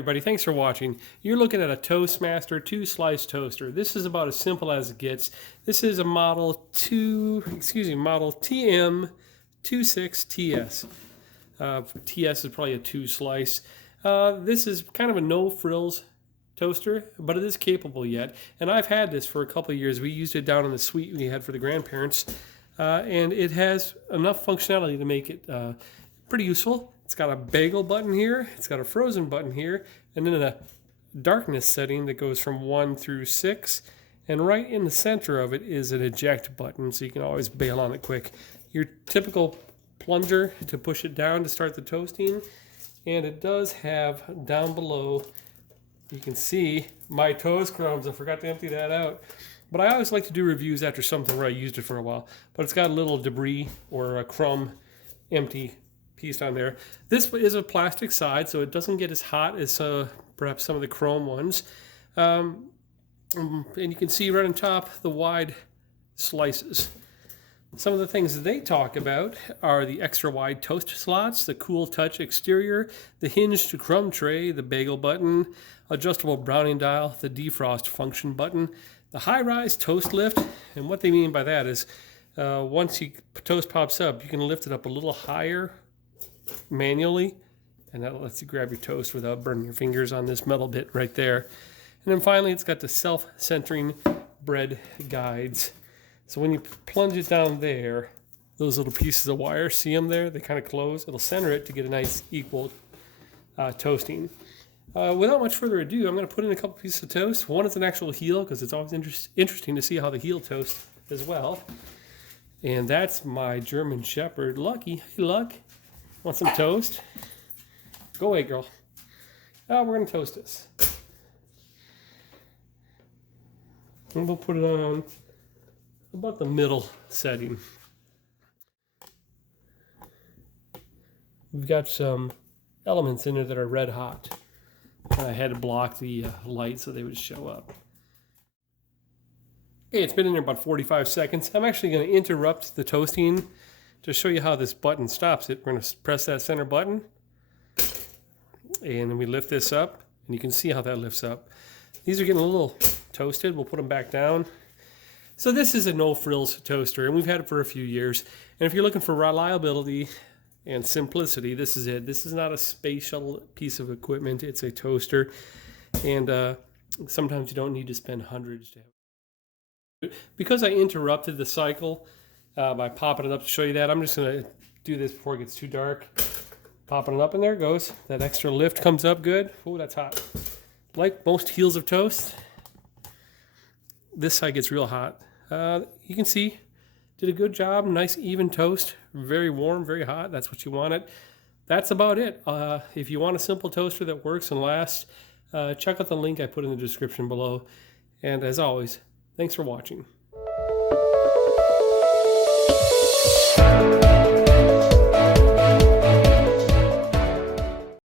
everybody, thanks for watching. You're looking at a Toastmaster 2-slice toaster. This is about as simple as it gets. This is a model TM26TS. TS is probably a 2-slice. This is kind of a no-frills toaster, but it is capable yet. And I've had this for a couple of years. We used it down in the suite we had for the grandparents. And it has enough functionality to make it pretty useful. It's got a bagel button here, it's got a frozen button here, and then a darkness setting that goes from 1 through 6. And right in the center of it is an eject button, so you can always bail on it quick. Your typical plunger to push it down to start the toasting. And it does have down below, you can see my toast crumbs. I forgot to empty that out. But I always like to do reviews after something where I used it for a while. But it's got a little debris or a crumb empty piece on there. This is a plastic side, so it doesn't get as hot as perhaps some of the chrome ones. And you can see right on top the wide slices. Some of the things that they talk about are the extra wide toast slots, the cool touch exterior, the hinged crumb tray, the bagel button, adjustable browning dial, the defrost function button, the high-rise toast lift. And what they mean by that is once your toast pops up, you can lift it up a little higher manually, and that lets you grab your toast without burning your fingers on this metal bit right there. And then finally, it's got the self-centering bread guides. So when you plunge it down there, those little pieces of wire, see them there? They kind of close. It'll center it to get a nice equal toasting. Without much further ado, I'm going to put in a couple pieces of toast. One is an actual heel, because it's always interesting to see how the heel toasts as well. And that's my German Shepherd, Lucky. Hey, Luck. Want some toast? Go away, girl. We're going to toast this. And we'll put it on about the middle setting. We've got some elements in there that are red hot. I had to block the light so they would show up. Okay, it's been in there about 45 seconds. I'm actually going to interrupt the toasting to show you how this button stops it. We're going to press that center button, and then we lift this up, and you can see how that lifts up. These are getting a little toasted. We'll put them back down. So this is a no-frills toaster, and we've had it for a few years. And if you're looking for reliability and simplicity, this is it. This is not a space shuttle piece of equipment. It's a toaster, and sometimes you don't need to spend hundreds to have it. Because I interrupted the cycle by popping it up to show you that, I'm just going to do this before it gets too dark. Popping it up, and there it goes. That extra lift comes up good. Oh, that's hot. Like most heels of toast, this side gets real hot. You can see, did a good job. Nice even toast. Very warm, very hot. That's what you want it. That's about it. If you want a simple toaster that works and lasts, check out the link I put in the description below. And as always, thanks for watching.